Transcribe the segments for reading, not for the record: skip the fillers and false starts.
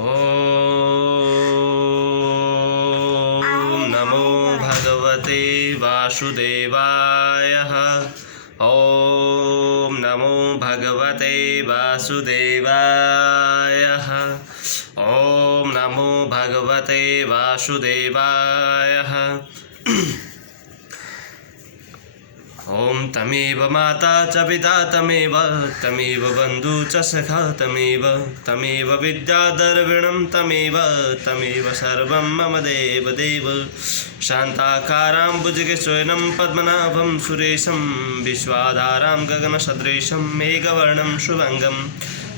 ॐ नमो भगवते वासुदेवाय। ॐ नमो भगवते वासुदेवाय। ॐ नमो भगवते वासुदेवाय। ॐ तमेव माता च पिता तमेव बन्धु च सखा तमेव विद्या द्रविणं तमेव सर्वं मम देव शान्ताकारां भुजगशयनं पद्मनाभं सुरेशं विश्वाधारां गगनसदृशं मेघवर्णं शुभंगं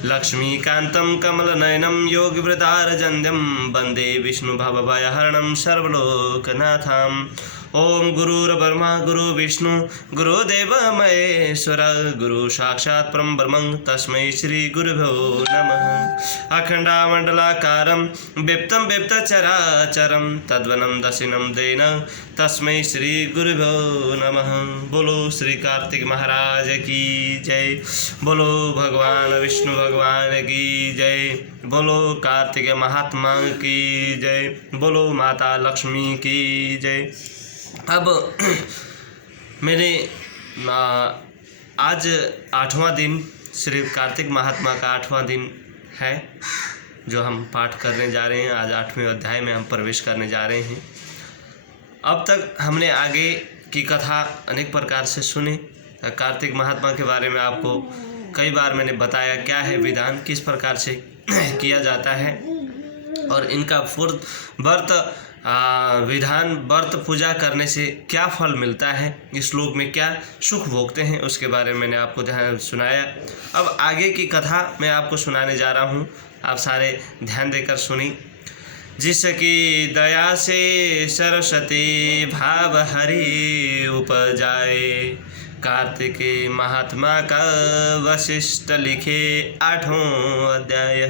लक्ष्मीकान्तं कमलनयनं योगिवृतारजन्यं वन्दे विष्णुभवभयहरणं सर्वलोकनाथम्। ओम गुरुर्ब्रह्मा गुरु विष्णु गुरुदेव महेश्वर गुरु साक्षात् परम ब्रह्म तस्मै श्री गुरुभ्यो नमः। अखंडामंडलाकारं व्यक्तं व्यक्तचराचरं तद्वनं दशिनं देन तस्मै श्री गुरुभ्यो नमः। बोलो श्री कार्तिक महाराज की जय। बोलो भगवान विष्णु भगवान की जय। बोलो कार्तिक महात्मा की जय। बोलो माता लक्ष्मी की जय। अब मैंने आज 8वां दिन श्री कार्तिक महात्मा का 8वां दिन है जो हम पाठ करने जा रहे हैं। आज 8वें अध्याय में हम प्रवेश करने जा रहे हैं। अब तक हमने आगे की कथा अनेक प्रकार से सुनी। कार्तिक महात्मा के बारे में आपको कई बार मैंने बताया क्या है विधान, किस प्रकार से किया जाता है और इनका व्रत विधान व्रत पूजा करने से क्या फल मिलता है, इस लोक में क्या सुख भोगते हैं, उसके बारे में मैंने आपको ध्यान सुनाया। अब आगे की कथा मैं आपको सुनाने जा रहा हूँ, आप सारे ध्यान देकर सुनी। जिसकी दया से सरस्वती भाव हरि उपजाए, कार्तिक महात्मा का वशिष्ठ लिखे 8वां अध्याय।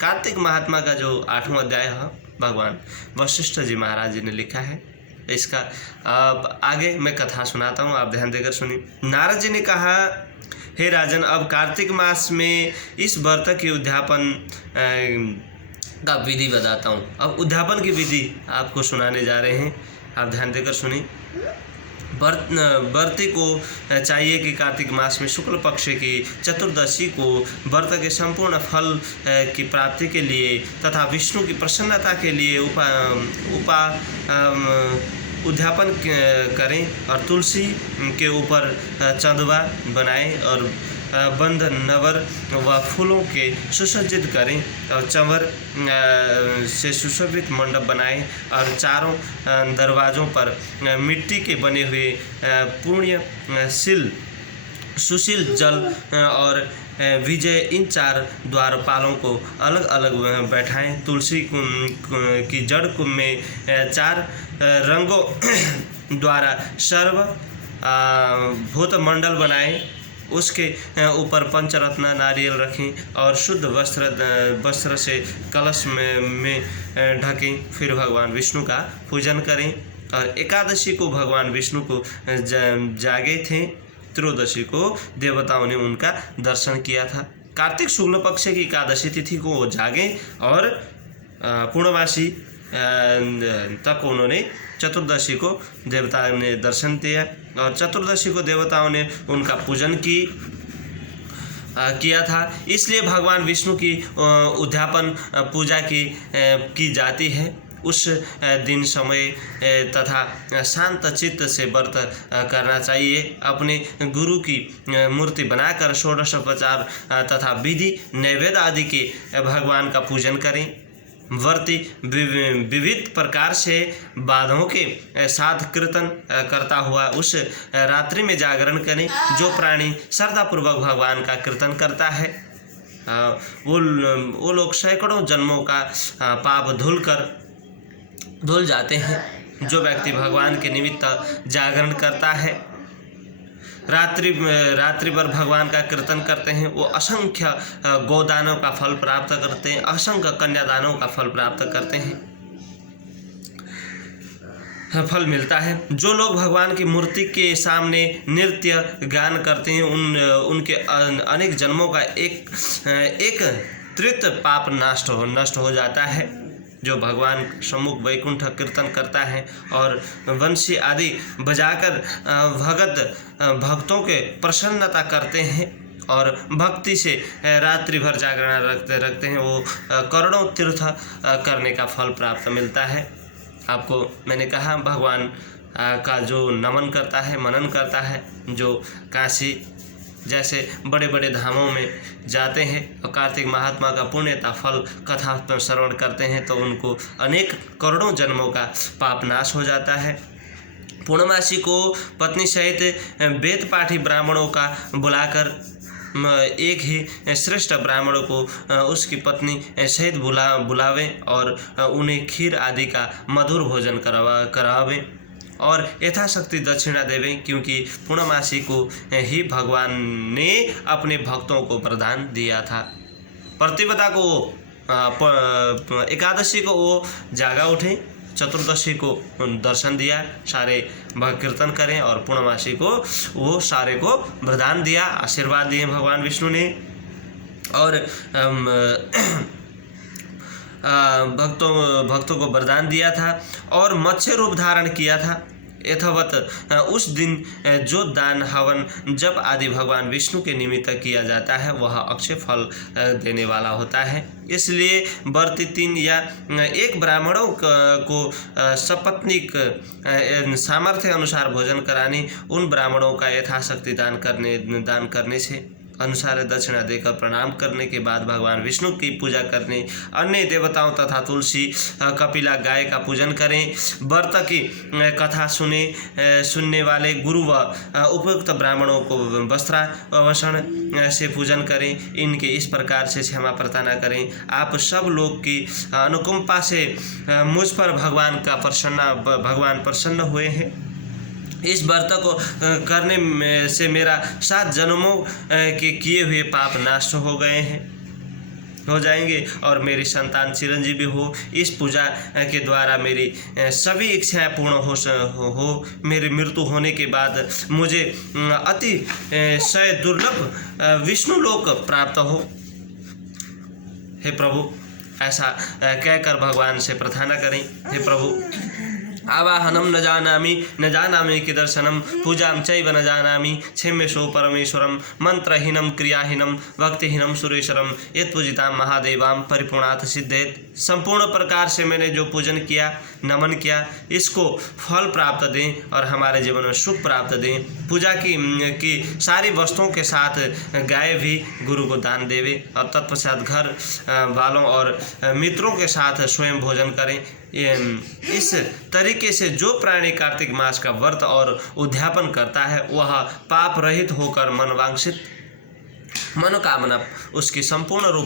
कार्तिक महात्मा का जो 8वां अध्याय है भगवान वशिष्ठ जी महाराज जी ने लिखा है। इसका अब आगे मैं कथा सुनाता हूँ, आप ध्यान देकर सुनिए। नारद जी ने कहा, हे राजन, अब कार्तिक मास में इस व्रत के उद्यापन का विधि बताता हूँ। अब उद्यापन की विधि आपको सुनाने जा रहे हैं, आप ध्यान देकर सुनिए। व्रती को चाहिए कि कार्तिक मास में शुक्ल पक्ष की चतुर्दशी को व्रत के संपूर्ण फल की प्राप्ति के लिए तथा विष्णु की प्रसन्नता के लिए उद्यापन करें और तुलसी के ऊपर चंदवा बनाएं और बंद नवर व फूलों के सुसज्जित करें और चंवर से सुशोभित मंडप बनाएं और चारों दरवाज़ों पर मिट्टी के बने हुए पुण्य सुशील जल और विजय इन 4 द्वारपालों को अलग अलग बैठाएं। तुलसी की जड़ में 4 रंगों द्वारा सर्व भूत मंडल बनाएं। उसके ऊपर पंचरत्न नारियल रखें और शुद्ध वस्त्र से कलश में ढकें। फिर भगवान विष्णु का पूजन करें। और एकादशी को भगवान विष्णु को जागे थे, त्रयोदशी को देवताओं ने उनका दर्शन किया था। कार्तिक शुक्ल पक्ष की एकादशी तिथि को वो जागे और पूर्णमासी तक उन्होंने चतुर्दशी को देवताओं ने दर्शन दिया और चतुर्दशी को देवताओं ने उनका पूजन किया था। इसलिए भगवान विष्णु की उद्यापन पूजा की जाती है। उस दिन समय तथा शांत चित्त से व्रत करना चाहिए। अपने गुरु की मूर्ति बनाकर षोडशोपचार तथा विधि नैवेद्य आदि के भगवान का पूजन करें। व्रती विविध प्रकार से बाधाओं के साथ कीर्तन करता हुआ उस रात्रि में जागरण करें। जो प्राणी श्रद्धापूर्वक भगवान का कीर्तन करता है वो लोग सैकड़ों जन्मों का पाप धुल जाते हैं। जो व्यक्ति भगवान के निमित्त जागरण करता है, रात्रि भर भगवान का कीर्तन करते हैं, वो असंख्य गोदानों का फल प्राप्त करते हैं, असंख्य कन्यादानों का फल प्राप्त करते हैं, फल मिलता है। जो लोग भगवान की मूर्ति के सामने नृत्य गान करते हैं उनके अनेक जन्मों का एक त्रित पाप नष्ट हो जाता है। जो भगवान सम्मुख वैकुंठ कीर्तन करता है और वंशी आदि बजाकर भक्तों के प्रसन्नता करते हैं और भक्ति से रात्रि भर जागरण रखते हैं, वो करोड़ों तीर्थ करने का फल प्राप्त मिलता है। आपको मैंने कहा भगवान का जो नमन करता है, मनन करता है, जो काशी जैसे बड़े बड़े धामों में जाते हैं और कार्तिक महात्मा का पुण्यता फल कथा श्रवण करते हैं तो उनको अनेक करोड़ों जन्मों का पाप नाश हो जाता है। पूर्णमासी को पत्नी सहित वेद पाठी ब्राह्मणों का बुलाकर एक ही श्रेष्ठ ब्राह्मणों को उसकी पत्नी सहित बुलावे और उन्हें खीर आदि का मधुर भोजन करावे और यथाशक्ति दक्षिणा देवें, क्योंकि पूर्णमासी को ही भगवान ने अपने भक्तों को वरदान दिया था। प्रतिपदा को एकादशी को वो जागा उठे, चतुर्दशी को दर्शन दिया, सारे कीर्तन करें और पूर्णमासी को वो सारे को वरदान दिया, आशीर्वाद दिए भगवान विष्णु ने और भक्तों को वरदान दिया था और मत्स्य रूप धारण किया था। यथावत उस दिन जो दान हवन जब आदि भगवान विष्णु के निमित्त किया जाता है वह अक्षय फल देने वाला होता है। इसलिए व्रती 3 या 1 ब्राह्मणों को सपत्नीक सामर्थ्य अनुसार भोजन कराने, उन ब्राह्मणों का यथाशक्ति दान करने से अनुसार दक्षिणा देकर प्रणाम करने के बाद भगवान विष्णु की पूजा करने, अन्य देवताओं तथा तुलसी कपिला गाय का पूजन करें। व्रत की कथा सुनने वाले गुरु व उपयुक्त ब्राह्मणों को वस्त्रावसन से पूजन करें। इनके इस प्रकार से क्षमा प्रार्थना करें, आप सब लोग की अनुकंपा से मुझ पर भगवान प्रसन्न हुए हैं। इस व्रत को करने से मेरा 7 जन्मों के किए हुए पाप नाश हो जाएंगे और मेरी संतान चिरंजीवी हो। इस पूजा के द्वारा मेरी सभी इच्छाएं पूर्ण हो। मेरी मृत्यु होने के बाद मुझे अति दुर्लभ विष्णु लोक प्राप्त हो। हे प्रभु, ऐसा कहकर भगवान से प्रार्थना करें। हे प्रभु, आवाहनम न जानामि कीदर्शनम पूजां चैव न जानामि क्षेम्यशो परमेश्वरम मंत्रहीनम क्रियाहीनम भक्तिहीनम सुरेश्वरम यत्पूजितां महादेवां परिपूर्णात् सिद्धेत। संपूर्ण प्रकार से मैंने जो पूजन किया, नमन किया, इसको फल प्राप्त दें और हमारे जीवन में सुख प्राप्त दें। पूजा की सारी वस्तुओं के साथ गाय भी गुरु को दान देवे और तत्पश्चात घर वालों और मित्रों के साथ स्वयं भोजन करें। इस तरीके से जो प्राणी कार्तिक मास का व्रत और उद्यापन करता है वह पाप रहित होकर मनवांछित मनोकामना उसकी संपूर्ण रूप